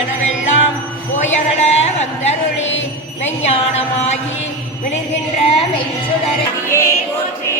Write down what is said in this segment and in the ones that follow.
எனவெல்லாம் போயகல வந்தருளி மெஞ்ஞானமாகி விழுகின்ற மெய்சுடரையே போற்றி.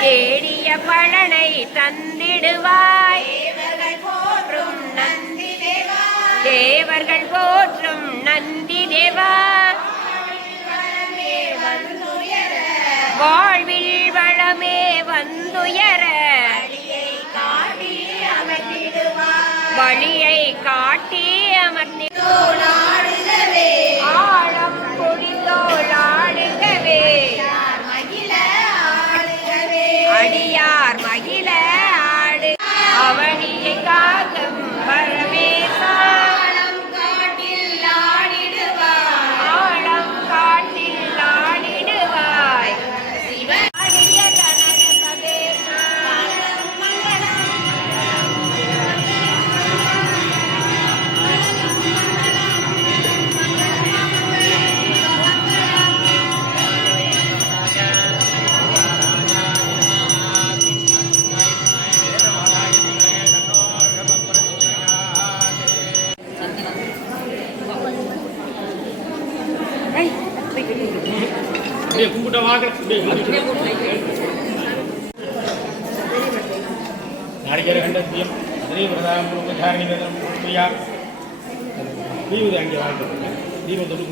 தேடிய பலனை தந்திடுவாய் தேவர்கள் போற்றும் நந்தி தேவா வாழ்வில் வளமே வந்துயர வழியை காட்டி அமர்ந்திடுவே ஆழம் பொடிதோளாடுகவே அடியார் மகிழ ஆடு அவனியை காக்கும் பரமேசா ஆழம் காட்டில் ஆடிடுவாய் சிவடிய கனக சதேசா கும்பிட்ட வாங்க நாடிகர கண்டத்தியம் ஸ்ரீ பிரதான தாரணி வேதம் பிரியா தீவிர அங்கே வாழ்க்கை தீபத்தோடு